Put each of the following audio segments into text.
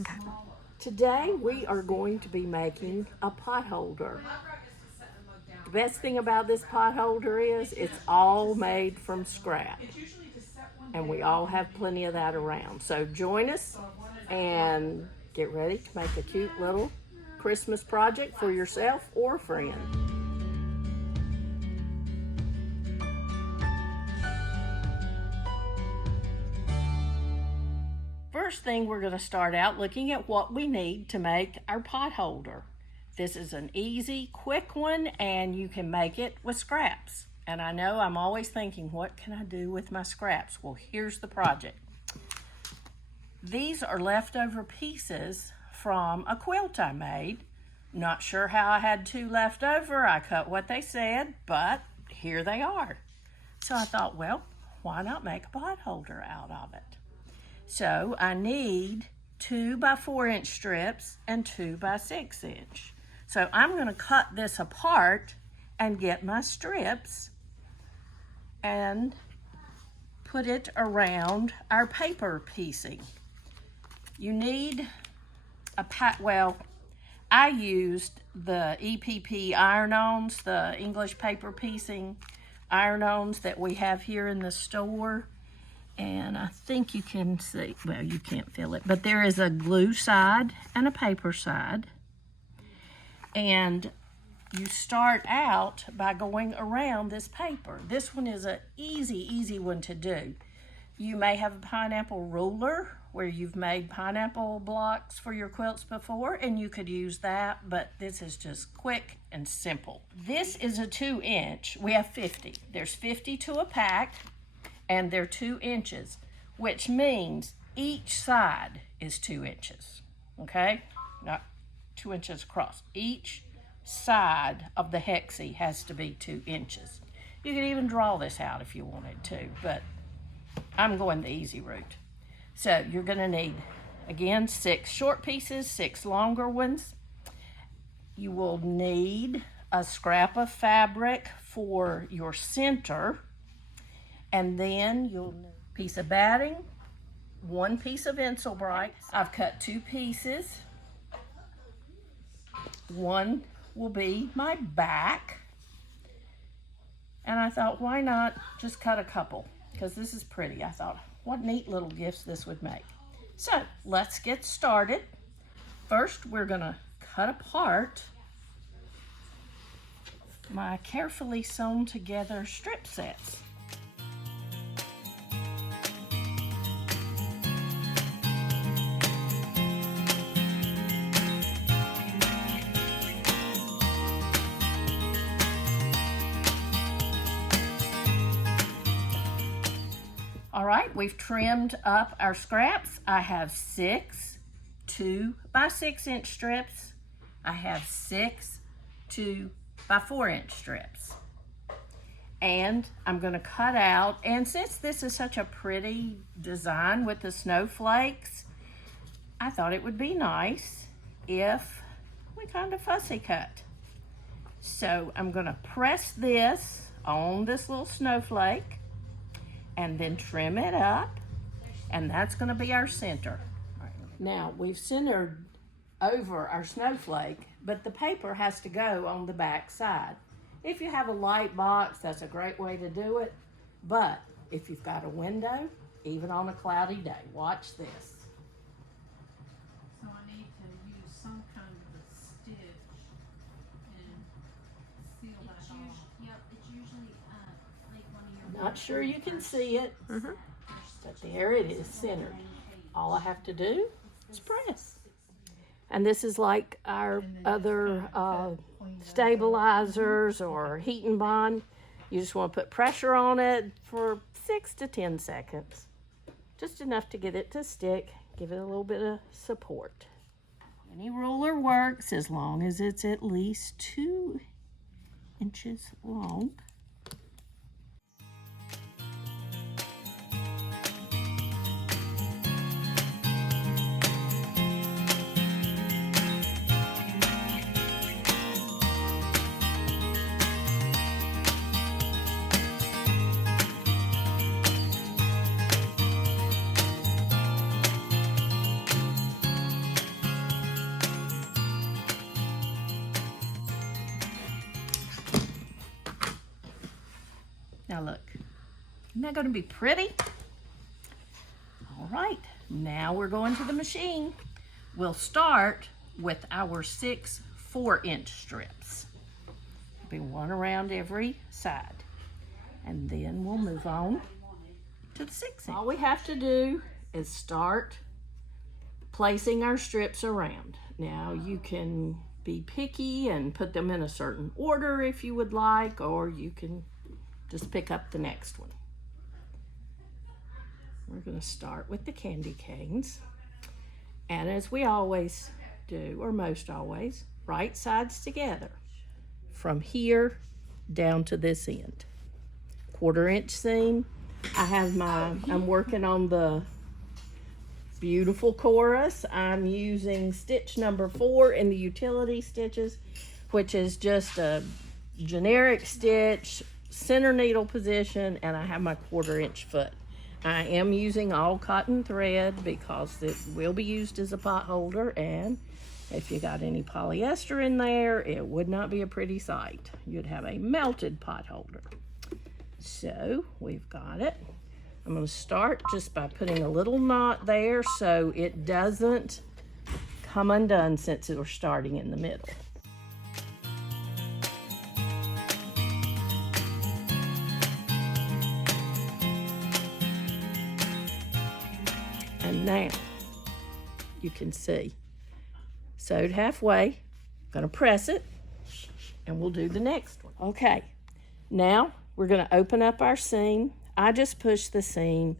Okay. Today we are going to be making a potholder. The best thing about this potholder is it's all made from scrap. And we all have plenty of that around. So join us and get ready to make a cute little Christmas project for yourself or a friend. First thing, we're going to start out looking at what we need to make our potholder. This is an easy, quick one, and you can make it with scraps. And I know I'm always thinking, what can I do with my scraps? Well, here's the project. These are leftover pieces from a quilt I made. Not sure how I had 2 left over. I cut what they said, but here they are. So I thought, well, why not make a potholder out of it? So I need 2 by 4 inch strips and 2 by 6 inch. So I'm going to cut this apart and get my strips and put it around our paper piecing. You need a well, I used the EPP iron-ons, the English paper piecing iron-ons that we have here in the store. And I think you can see, well, you can't feel it, but there is a glue side and a paper side. And you start out by going around this paper. This one is an easy one to do. You may have a pineapple ruler where you've made pineapple blocks for your quilts before, and you could use that, but this is just quick and simple. This is a 2 inch. We have 50. There's 50 to a pack, and they're 2 inches, which means each side is 2 inches, okay? Not 2 inches across. Each side of the hexie has to be 2 inches. You could even draw this out if you wanted to, but I'm going the easy route. So you're gonna need, again, 6 short pieces, 6 longer ones. You will need a scrap of fabric for your center, and then you'll need a piece of batting, 1 piece of Insul Bright. I've cut 2 pieces. One will be my back. And I thought, why not just cut a couple? Because this is pretty. I thought, what neat little gifts this would make. So let's get started. First, we're gonna cut apart my carefully sewn together strip sets. All right, we've trimmed up our scraps. I have 6 2 by 6 inch strips. I have 6 2 by 4 inch strips. And I'm gonna cut out, and since this is such a pretty design with the snowflakes, I thought it would be nice if we kind of fussy cut. So I'm gonna press this on this little snowflake and then trim it up, and that's gonna be our center. Now, we've centered over our snowflake, but the paper has to go on the back side. If you have a light box, that's a great way to do it, but if you've got a window, even on a cloudy day, watch this. So I need to use some kind of a stitch and seal that off. Yep, it's usually like one of your. Not sure you can see it, but there it is centered. All I have to do is press. And this is like our other stabilizers or heat and bond. You just want to put pressure on it for 6 to 10 seconds. Just enough to get it to stick, give it a little bit of support. Any ruler works as long as it's at least 2 inches long. Now look, isn't that going to be pretty? All right, now we're going to the machine. We'll start with our 6 4-inch strips. Be one around every side. And then we'll move on to the 6-inch. All we have to do is start placing our strips around. Now you can be picky and put them in a certain order if you would like, or you can just pick up the next one. We're going to start with the candy canes. And as we always do, or most always, right sides together. From here down to this end. 1/4-inch seam. I'm working on the beautiful chorus. I'm using stitch number 4 in the utility stitches, which is just a generic stitch, center needle position, and I have my 1/4-inch foot. I am using all cotton thread because it will be used as a pot holder, and if you got any polyester in there, it would not be a pretty sight. You'd have a melted pot holder. So we've got it. I'm going to start just by putting a little knot there so it doesn't come undone since we're starting in the middle. And now you can see, sewed halfway, I'm going to press it, and we'll do the next one. Okay, now we're going to open up our seam. I just push the seam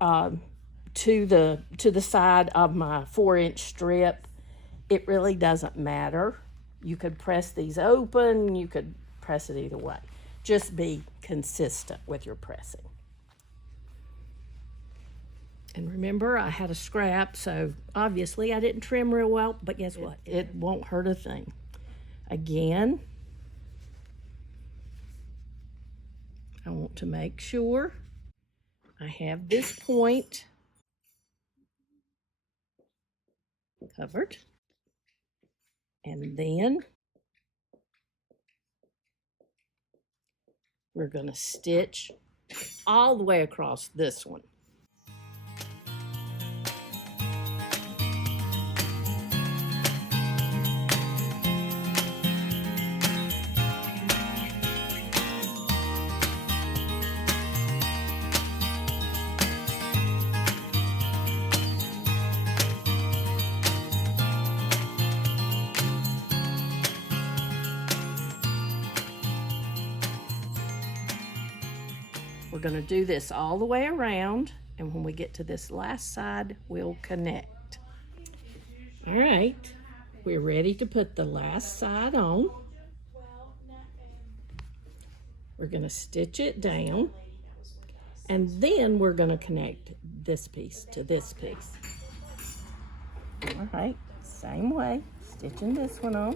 to the side of my 4-inch strip. It really doesn't matter. You could press these open, you could press it either way. Just be consistent with your pressing. And remember, I had a scrap, so obviously I didn't trim real well, but guess what? It won't hurt a thing. Again, I want to make sure I have this point covered. And then we're going to stitch all the way across this one. We're going to do this all the way around, and when we get to this last side, we'll connect. All right, we're ready to put the last side on. We're going to stitch it down, and then we're going to connect this piece to this piece. All right, same way, stitching this one on.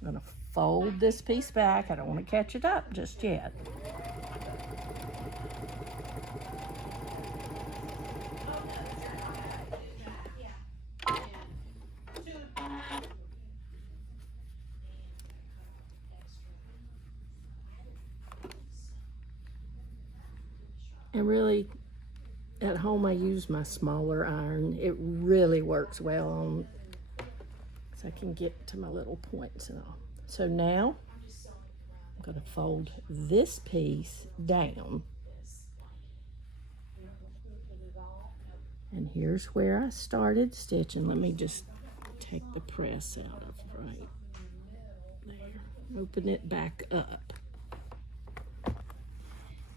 I'm going to fold this piece back. I don't want to catch it up just yet. And really, at home I use my smaller iron. It really works well on, so I can get to my little points and all. So now I'm going to fold this piece down. And here's where I started stitching. Let me just take the press out of right there. Open it back up.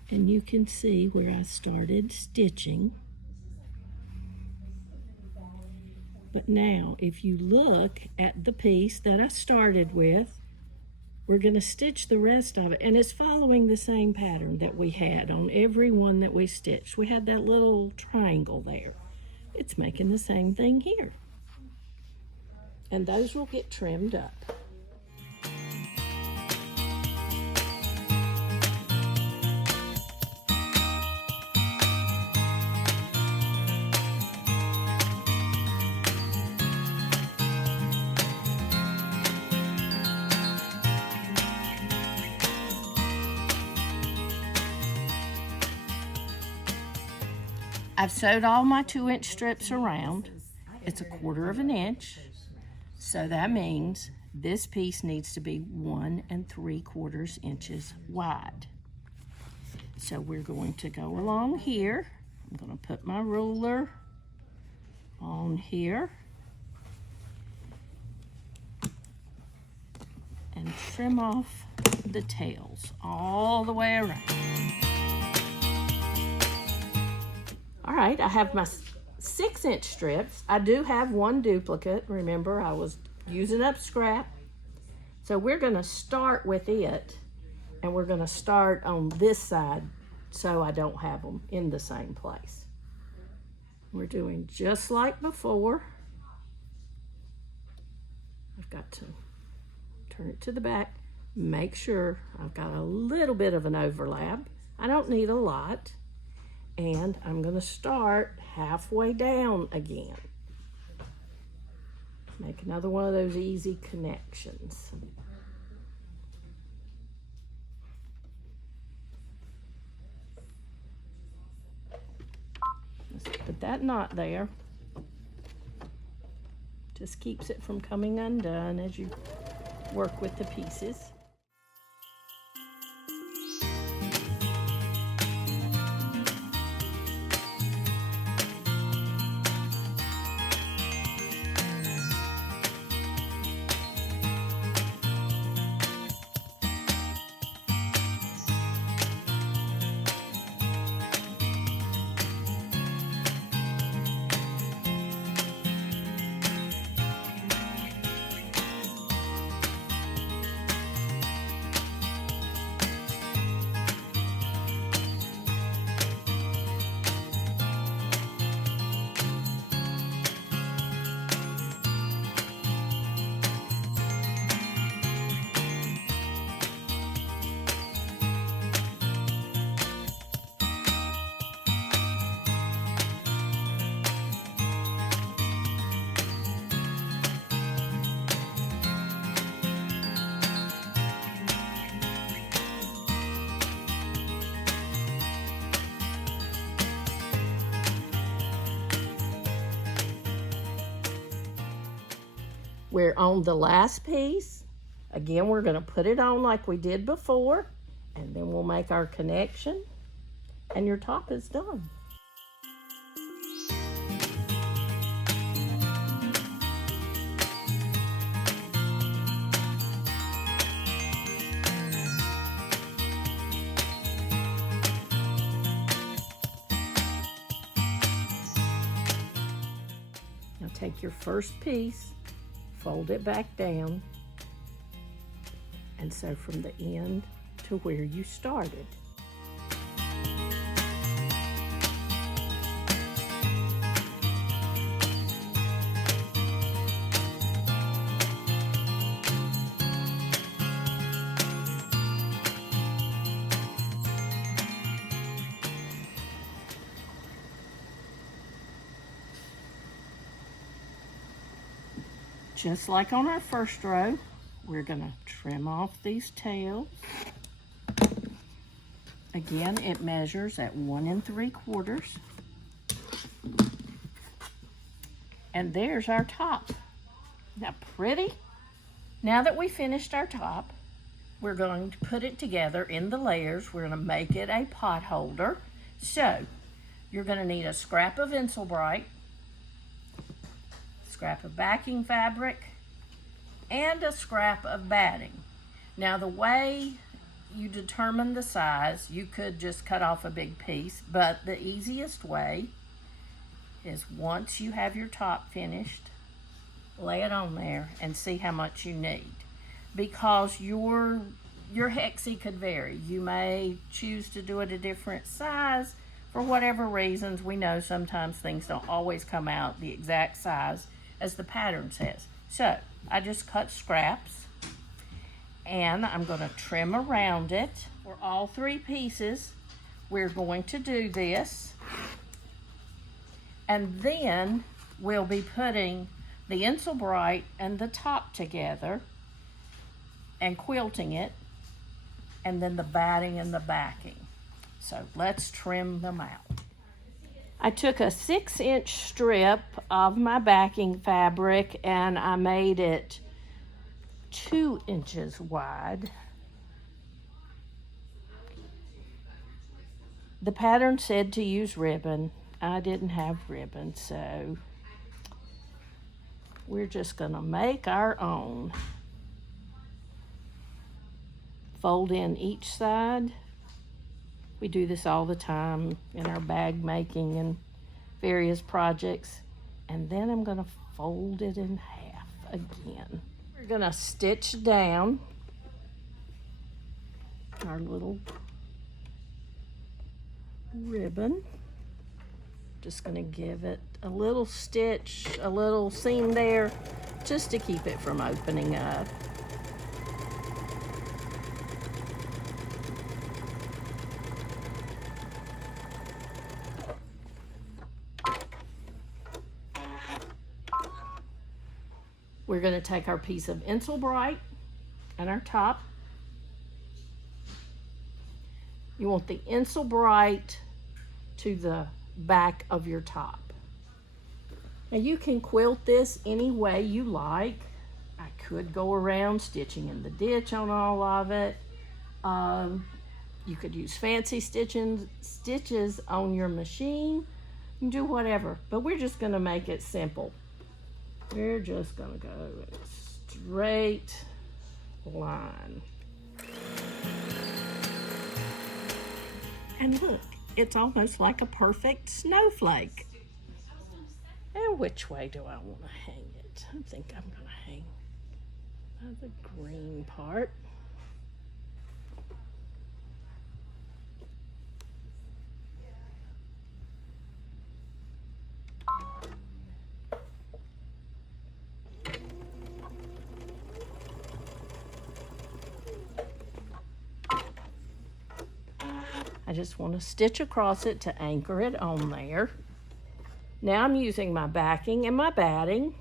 And you can see where I started stitching. But now, if you look at the piece that I started with, we're going to stitch the rest of it, and it's following the same pattern that we had on every one that we stitched. We had that little triangle there. It's making the same thing here. And those will get trimmed up. I've sewed all my 2-inch strips around. It's 1/4 inch. So that means this piece needs to be 1 3/4 inches wide. So we're going to go along here. I'm going to put my ruler on here and trim off the tails all the way around. All right, I have my 6-inch strips. I do have one duplicate. Remember, I was using up scrap. So we're gonna start with it, and we're gonna start on this side so I don't have them in the same place. We're doing just like before. I've got to turn it to the back, make sure I've got a little bit of an overlap. I don't need a lot. And I'm gonna start halfway down again. Make another one of those easy connections. Let's put that knot there. Just keeps it from coming undone as you work with the pieces. We're on the last piece. Again, we're gonna put it on like we did before, and then we'll make our connection, and your top is done. Now take your first piece, fold it back down, and sew from the end to where you started. Just like on our first row, we're gonna trim off these tails. Again, it measures at 1 3/4. And there's our top. Now pretty? Now that we finished our top, we're going to put it together in the layers. We're gonna make it a pot holder. So, you're gonna need a scrap of Insulbright, scrap of backing fabric, and a scrap of batting. Now the way you determine the size, you could just cut off a big piece, but the easiest way is once you have your top finished, lay it on there and see how much you need. Because your hexie could vary. You may choose to do it a different size for whatever reasons. We know sometimes things don't always come out the exact size as the pattern says. So I just cut scraps, and I'm going to trim around it. For all 3 pieces, we're going to do this, and then we'll be putting the Insulbright and the top together and quilting it, and then the batting and the backing. So let's trim them out. I took a 6-inch strip of my backing fabric and I made it 2 inches wide. The pattern said to use ribbon. I didn't have ribbon, so we're just gonna make our own. Fold in each side. We do this all the time in our bag making and various projects. And then I'm gonna fold it in half again. We're gonna stitch down our little ribbon. Just gonna give it a little stitch, a little seam there, just to keep it from opening up. We're gonna take our piece of Insul Bright and our top. You want the Insul Bright to the back of your top. Now you can quilt this any way you like. I could go around stitching in the ditch on all of it. You could use fancy stitches on your machine. You can do whatever, but we're just gonna make it simple. We're just gonna go in a straight line. And look, it's almost like a perfect snowflake. And which way do I want to hang it? I think I'm going to hang the green part. I just want to stitch across it to anchor it on there. Now I'm using my backing and my batting.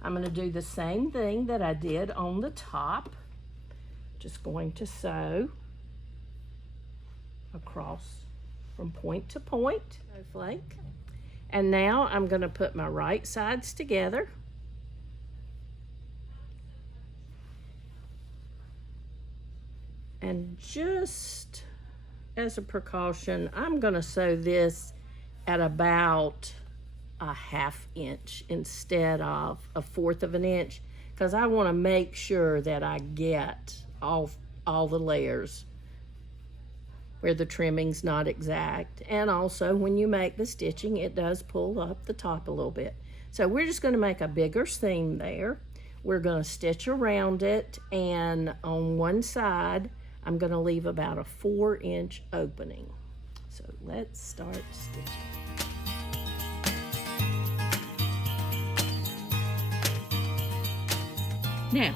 I'm going to do the same thing that I did on the top. Just going to sew across from point to point, snowflake. And now I'm going to put my right sides together. And just as a precaution, I'm going to sew this at about a 1/2 inch instead of a 1/4 of an inch, because I want to make sure that I get all the layers where the trimming's not exact. And also when you make the stitching, it does pull up the top a little bit. So we're just going to make a bigger seam there. We're going to stitch around it, and on one side I'm going to leave about a 4-inch opening. So let's start stitching. Now,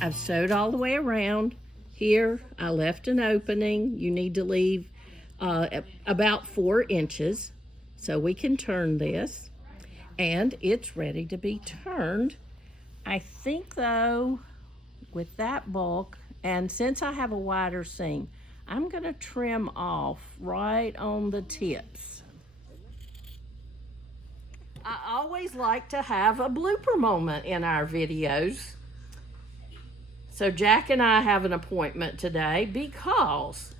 I've sewed all the way around. Here, I left an opening. You need to leave about 4 inches so we can turn this. And it's ready to be turned. I think, though, with that bulk, and since I have a wider seam, I'm going to trim off right on the tips. I always like to have a blooper moment in our videos. So Jack and I have an appointment today because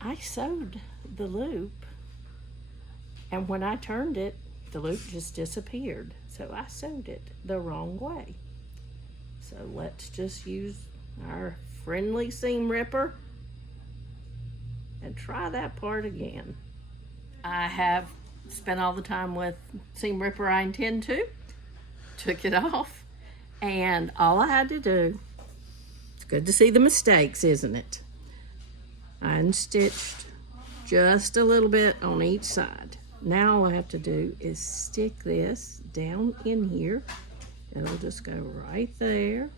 I sewed the loop, and when I turned it, the loop just disappeared. So I sewed it the wrong way. So let's just use our friendly seam ripper and try that part again. I have spent all the time with seam ripper I intend to, took it off, and all I had to do, it's good to see the mistakes, isn't it? I unstitched just a little bit on each side. Now all I have to do is stick this down in here. It'll just go right there.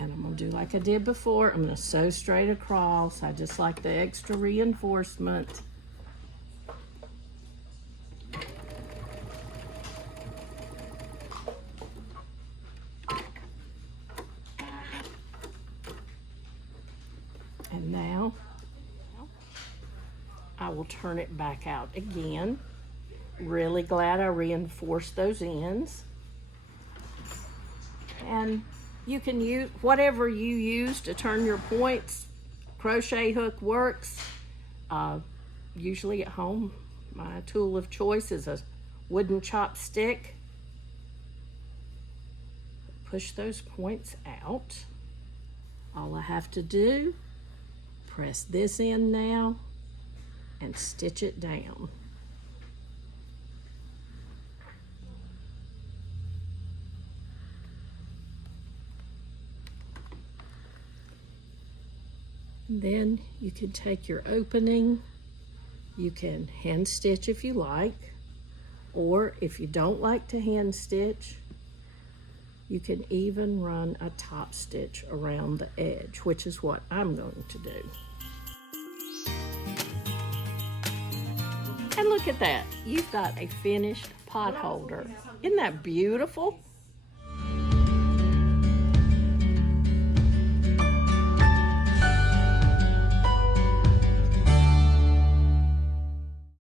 And I'm gonna do like I did before. I'm gonna sew straight across. I just like the extra reinforcement. And now I will will turn it back out again. Really glad I reinforced those ends. And you can use whatever you use to turn your points. Crochet hook works. Usually at home, my tool of choice is a wooden chopstick. Push those points out. All I have to do, press this in now and stitch it down. Then you can take your opening, you can hand stitch if you like, or if you don't like to hand stitch, you can even run a top stitch around the edge, which is what I'm going to do. And look at that, you've got a finished pot holder. Isn't that beautiful?